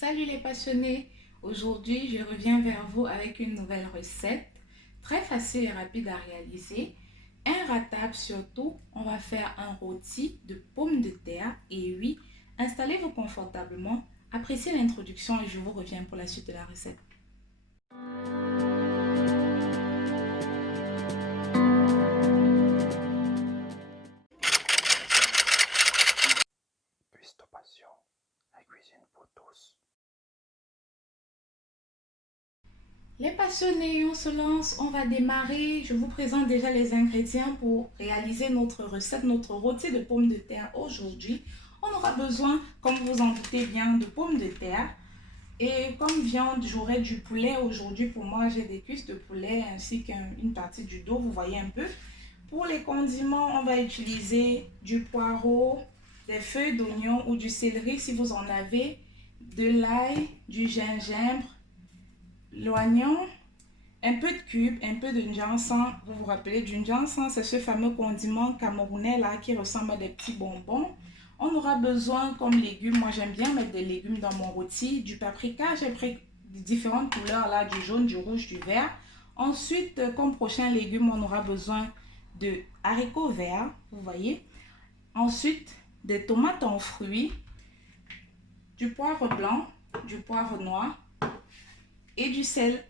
Salut les passionnés! Aujourd'hui, je reviens vers vous avec une nouvelle recette très facile et rapide à réaliser. Inratable surtout, on va faire un rôti de pommes de terre et oui, installez-vous confortablement, appréciez l'introduction et je vous reviens pour la suite de la recette. Cuistot Passion, la cuisine pour tous. Les passionnés, on se lance, on va démarrer. Je vous présente déjà les ingrédients pour réaliser notre recette, notre rôti de pommes de terre aujourd'hui. On aura besoin, comme vous en doutez bien, de pommes de terre. Et comme viande, j'aurai du poulet aujourd'hui. Pour moi, j'ai des cuisses de poulet ainsi qu'une partie du dos, vous voyez un peu. Pour les condiments, on va utiliser du poireau, des feuilles d'oignon ou du céleri si vous en avez, de l'ail, du gingembre, l'oignon, un peu de cube, un peu de njinsan. Vous vous rappelez du njinsan, c'est ce fameux condiment camerounais là qui ressemble à des petits bonbons. On aura besoin comme légumes, moi j'aime bien mettre des légumes dans mon rôti, du paprika, j'ai pris différentes couleurs là, du jaune, du rouge, du vert. Ensuite, comme prochain légume, on aura besoin de haricots verts, vous voyez. Ensuite, des tomates en fruits, du poivre blanc, du poivre noir et du sel.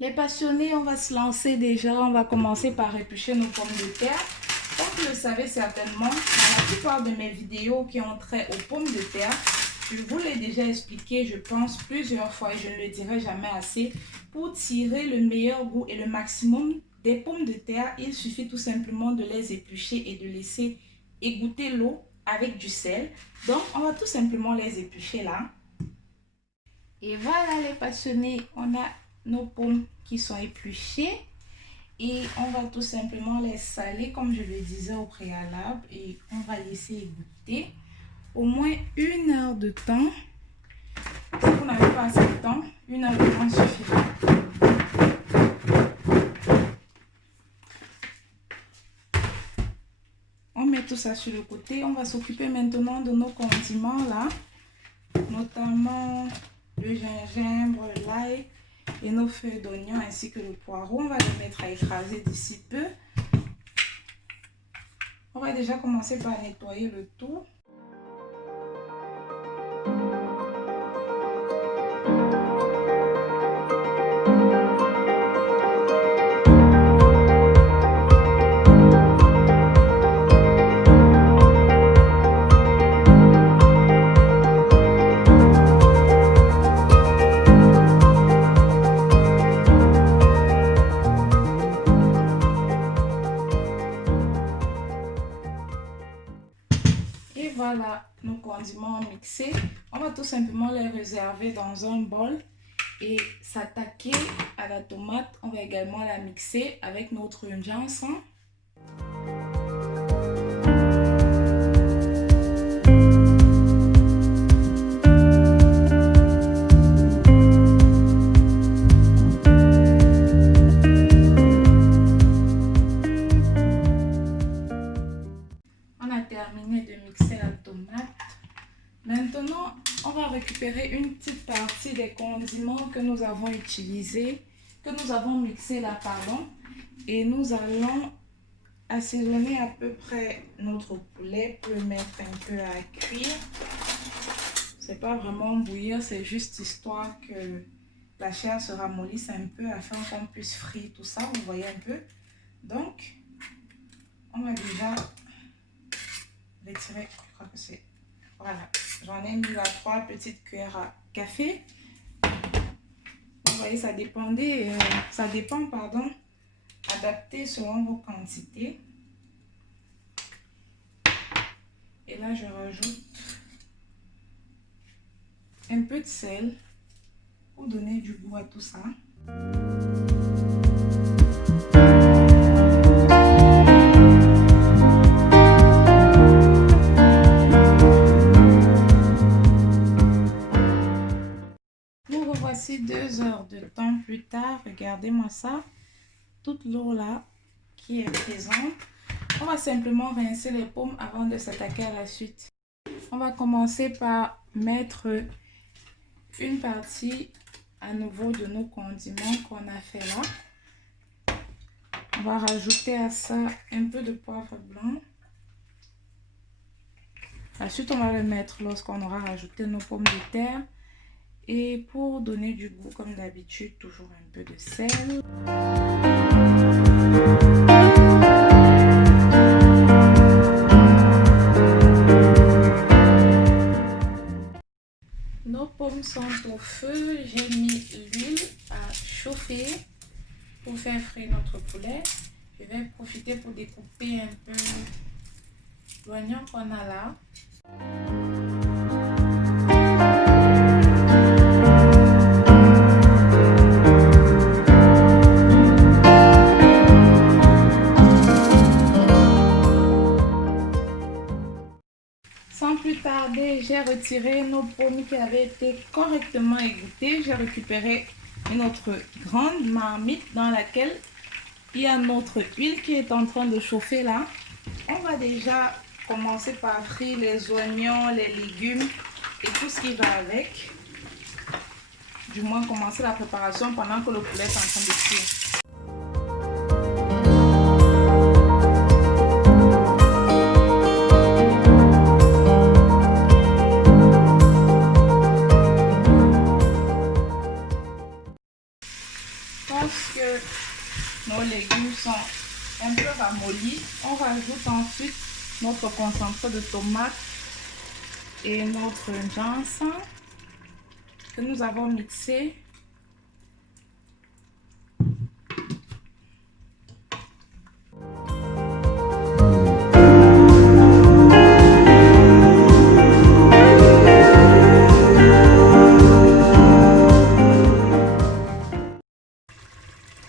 Les passionnés, on va se lancer déjà. On va commencer par éplucher nos pommes de terre. Comme vous le savez certainement, dans la plupart de mes vidéos qui ont trait aux pommes de terre, je vous l'ai déjà expliqué, je pense, plusieurs fois et je ne le dirai jamais assez. Pour tirer le meilleur goût et le maximum des pommes de terre, il suffit tout simplement de les éplucher et de laisser égoutter l'eau avec du sel. Donc, on va tout simplement les éplucher là. Et voilà les passionnés, on a nos pommes qui sont épluchées et on va tout simplement les saler comme je le disais au préalable et on va laisser égoutter au moins 1 heure de temps. Si vous n'avez pas assez de temps, 1 heure de temps suffira. On met tout ça sur le côté. On va s'occuper maintenant de nos condiments là, notamment le gingembre, l'ail et nos feuilles d'oignon ainsi que le poireau. On va les mettre à écraser d'ici peu. On va déjà commencer par nettoyer le tout. Et voilà nos condiments mixés. On va tout simplement les réserver dans un bol et s'attaquer à la tomate. On va également la mixer avec notre ginseng. Terminé de mixer la tomate. Maintenant, on va récupérer une petite partie des condiments que nous avons utilisés, que nous avons mixé là, pardon, et nous allons assaisonner à peu près notre poulet pour le mettre un peu à cuire. C'est pas vraiment bouillir, c'est juste histoire que la chair se ramollisse un peu afin qu'on puisse frire tout ça, vous voyez un peu. Donc, on va déjà retirer, je crois que c'est, voilà, j'en ai mis là 3 petites cuillères à café. Vous voyez, ça dépend, pardon, adapté selon vos quantités. Et là, je rajoute un peu de sel pour donner du goût à tout ça. Voici 2 heures de temps plus tard, regardez-moi ça, toute l'eau là qui est présente. On va simplement rincer les pommes avant de s'attaquer à la suite. On va commencer par mettre une partie à nouveau de nos condiments qu'on a fait là. On va rajouter à ça un peu de poivre blanc. Ensuite, on va le mettre lorsqu'on aura rajouté nos pommes de terre. Et pour donner du goût, comme d'habitude, toujours un peu de sel. Nos pommes sont au feu. J'ai mis l'huile à chauffer pour faire frire notre poulet. Je vais profiter pour découper un peu l'oignon qu'on a là. Sans plus tarder, j'ai retiré nos pommes qui avaient été correctement égouttées. J'ai récupéré une autre grande marmite dans laquelle il y a notre huile qui est en train de chauffer là. On va déjà commencer par frire les oignons, les légumes et tout ce qui va avec. Du moins commencer la préparation pendant que le poulet est en train de cuire. Lorsque nos légumes sont un peu ramollis, on rajoute ensuite notre concentré de tomate et notre ginseng que nous avons mixé.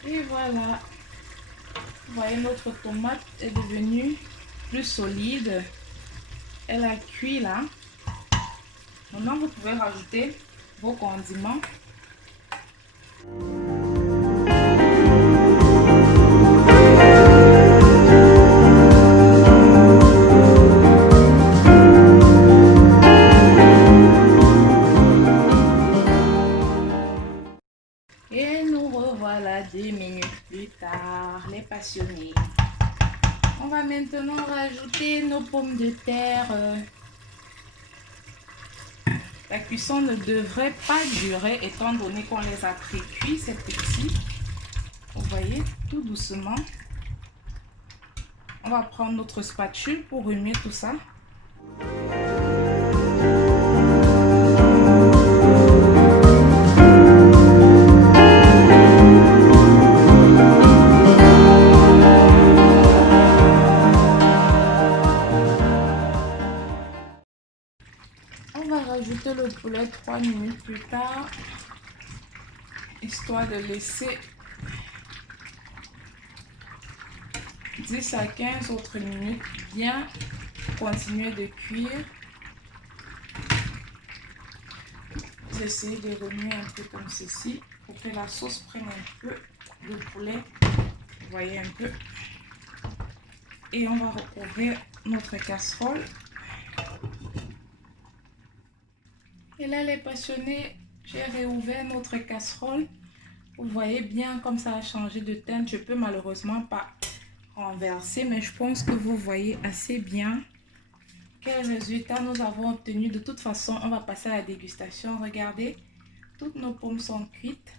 Et voilà, vous voyez, notre tomate est devenue plus solide. Elle a cuit là. Maintenant, vous pouvez rajouter vos condiments. Et nous revoilà 2 minutes plus tard, les passionnés. On va maintenant rajouter nos pommes de terre. La cuisson ne devrait pas durer étant donné qu'on les a pré-cuits, c'est petit. Vous voyez, tout doucement. On va prendre notre spatule pour remuer tout ça. On va rajouter le poulet 3 minutes plus tard, histoire de laisser 10 à 15 autres minutes bien continuer de cuire. Vous essayez de remuer un peu comme ceci pour que la sauce prenne un peu de poulet. Vous voyez un peu. Et on va recouvrir notre casserole. Et là, les passionnés, j'ai réouvert notre casserole. Vous voyez bien comme ça a changé de teinte. Je peux malheureusement pas renverser, mais je pense que vous voyez assez bien quel résultat nous avons obtenu. De toute façon, on va passer à la dégustation. Regardez, toutes nos pommes sont cuites.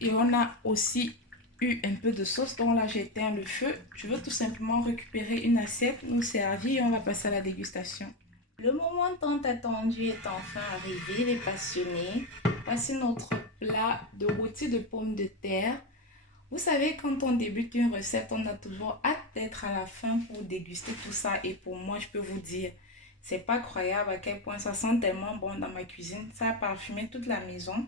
Et on a aussi eu un peu de sauce, donc là j'ai éteint le feu. Je veux tout simplement récupérer une assiette, nous servir et on va passer à la dégustation. Le moment tant attendu est enfin arrivé, les passionnés. Voici notre plat de rôti de pommes de terre. Vous savez, quand on débute une recette, on a toujours hâte d'être à la fin pour déguster tout ça. Et pour moi, je peux vous dire, c'est pas croyable à quel point ça sent tellement bon dans ma cuisine. Ça a parfumé toute la maison.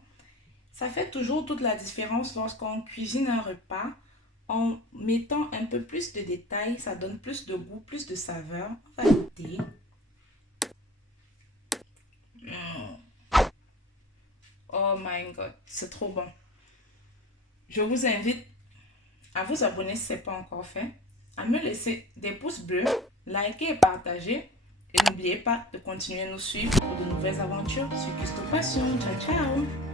Ça fait toujours toute la différence lorsqu'on cuisine un repas. En mettant un peu plus de détails, ça donne plus de goût, plus de saveur. On va goûter. Oh my god, c'est trop bon. Je vous invite à vous abonner si ce n'est pas encore fait, à me laisser des pouces bleus, liker et partager. Et n'oubliez pas de continuer à nous suivre pour de nouvelles aventures sur Custo Passion. Ciao, ciao!